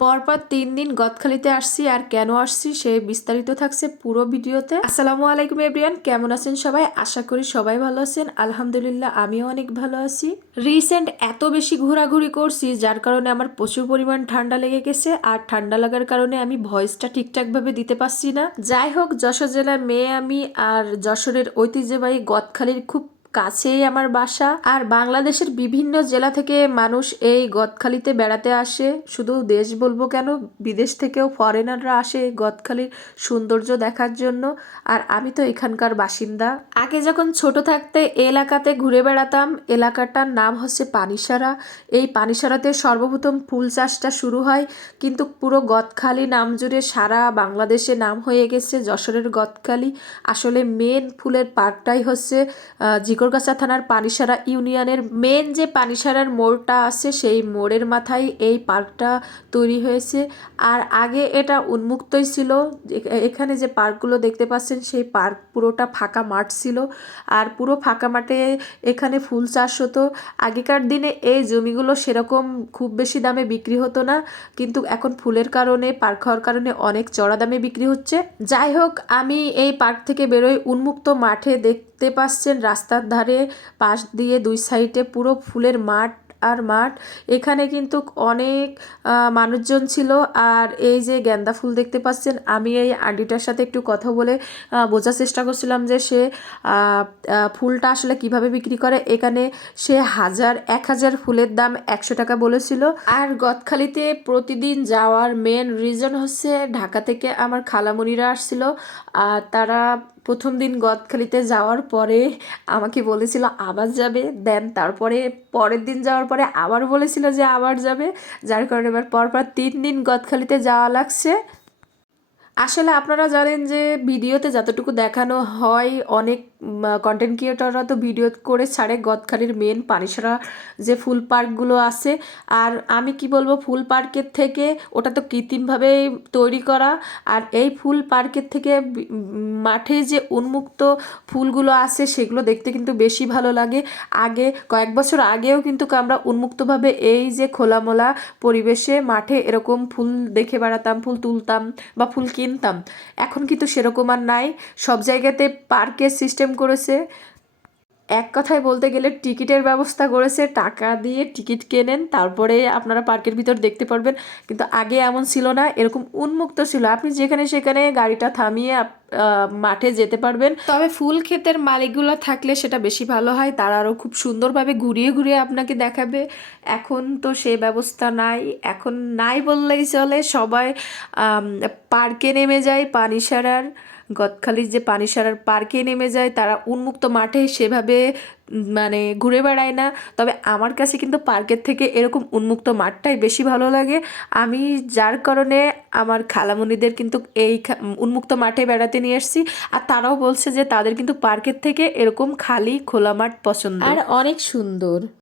পরপর তিন দিন গদখালিতে আসছি আর কেন আসছি সে বিস্তারিত থাকছে পুরো ভিডিওতে। আসসালামু আলাইকুম এভরিয়ান কেমন আছেন সবাই? আশা করি সবাই ভালো আছেন। আলহামদুলিল্লাহ, আমিও অনেক ভালো আছি। রিসেন্ট এত বেশি ঘোরাঘুরি করছি, যার কারণে আমার প্রচুর পরিমাণ ঠান্ডা লেগে গেছে আর ঠান্ডা লাগার কারণে আমি ভয়েসটা ঠিকঠাকভাবে দিতে পারছি না। যাই হোক, যশোর জেলার মেয়ে আমি আর যশোরের ঐতিহ্যবাহী গদখালির খুব কাছেই আমার বাসা। আর বাংলাদেশের বিভিন্ন জেলা থেকে মানুষ এই গদখালিতে বেড়াতে আসে। শুধু দেশ বলব কেন, বিদেশ থেকেও ফরেনাররা আসে এই গদখালির সৌন্দর্য দেখার জন্য। আর আমি তো এখানকার বাসিন্দা। আগে যখন ছোট থাকতে এলাকাতে ঘুরে বেড়াতাম, এলাকাটার নাম হচ্ছে পানিসারা এই পানিসারাতে সর্বপ্রথম ফুল চাষটা শুরু হয়, কিন্তু পুরো গদখালি নাম জুড়ে সারা বাংলাদেশে নাম হয়ে গেছে যশোরের গদখালি। আসলে মেন ফুলের পার্কটাই হচ্ছে জিকরগাছা থানার পানিসারা ইউনিয়নের মেন যে পানিসারার মোড়টা আছে, সেই মোড়ের মাথায় এই পার্কটা তৈরি হয়েছে। আর আগে এটা উন্মুক্তই ছিল। এখানে যে পার্কগুলো দেখতে পাচ্ছেন, সেই পার্ক পুরোটা ফাঁকা মাঠ ছিল। আর পুরো ফাঁকা মাঠে এখানে ফুল চাষ হতো। আগেকার দিনে এই জমিগুলো সেরকম খুব বেশি দামে বিক্রি হতো না। কিন্তু এখন ফুলের কারণে, পার্ক হওয়ার কারণে অনেক চড়া দামে বিক্রি হচ্ছে। যাই হোক, আমি এই পার্ক থেকে বেরোই। উন্মুক্ত মাঠে দেখতে পাচ্ছেন রাস্তার ধারে পাশ দিয়ে দুই সাইডে পুরো ফুলের মাঠ আর মাঠ। এখানে কিন্তু অনেক মানুষজন ছিল। আর এই যে গেন্দা ফুল দেখতে পাচ্ছেন, আমি এই আন্টিটার সাথে একটু কথা বলে বোঝার চেষ্টা করছিলাম যে সে ফুলটা আসলে কীভাবে বিক্রি করে। এখানে সে হাজার, এক হাজার ফুলের দাম একশো টাকা বলেছিল। আর গদখালিতে প্রতিদিন যাওয়ার মেন রিজন হচ্ছে ঢাকা থেকে আমার খালামণিরা আসছিল। আর তারা প্রথম দিন গদখালিতে যাওয়ার পরে আমাকে বলেছিল, আবার যাবে। দেন তারপরে পরের দিন যাওয়ার পরে আবার বলেছিল যে আবার যাবে। যার কারণে এবার পরপর তিন দিন গদখালিতে যাওয়া লাগছে। আসলে আপনারা জানেন যে ভিডিওতে যতটুকু দেখানো হয়, অনেক কন্টেন্ট ক্রিয়েটররা তো ভিডিও করে ছাড়ে। গদখালির মেন পানিসারা যে ফুল পার্কগুলো আছে। আর আমি কি বলব, ফুল পার্কের থেকে ওটা তো কৃত্রিমভাবে তৈরি করা। আর এই ফুল পার্কের থেকে মাঠে যে উন্মুক্ত ফুলগুলো আছে, সেগুলো দেখতে কিন্তু বেশি ভালো লাগে। আগে, কয়েক বছর আগেও কিন্তু আমরা উন্মুক্তভাবে এই যে খোলামোলা পরিবেশে মাঠে এরকম ফুল দেখে বেড়াতাম, ফুল তুলতাম বা ফুল কিনতাম। এখন কিন্তু সেরকম আর নাই। সব জায়গাতে পার্কের সিস্টেম করেছে। এক কথায় বলতে গেলে টিকিটের ব্যবস্থা করেছে। টাকা দিয়ে টিকিট কেনেন, তারপরে আপনারা পার্কের ভিতর দেখতে পারবেন। কিন্তু আগে এমন ছিল না, এরকম উন্মুক্ত ছিল। আপনি যেখানে সেখানে গাড়িটা থামিয়ে মাঠে যেতে পারবেন। তবে ফুল ক্ষেতের মালিকগুলো থাকলে সেটা বেশি ভালো হয়। তারা আরও খুব সুন্দরভাবে ঘুরিয়ে ঘুরিয়ে আপনাকে দেখাবে। এখন তো সে ব্যবস্থা নাই। এখন নাই বললেই চলে। সবাই পার্কে নেমে যায় পানিসারার গদখালির যে পানিসারার পার্কে নেমে যায়, তারা উন্মুক্ত মাঠে সেভাবে মানে ঘুরে বেড়ায় না। তবে আমার কাছে কিন্তু পার্কের থেকে এরকম উন্মুক্ত মাঠটাই বেশি ভালো লাগে। আমি যার কারণে আমার খালামণিদের কিন্তু এই উন্মুক্ত মাঠে বেড়াতে নিয়ে এসেছি। আর তারাও বলছে যে তাদের কিন্তু পার্কের থেকে এরকম খালি, খোলা মাঠ পছন্দ। আর অনেক সুন্দর।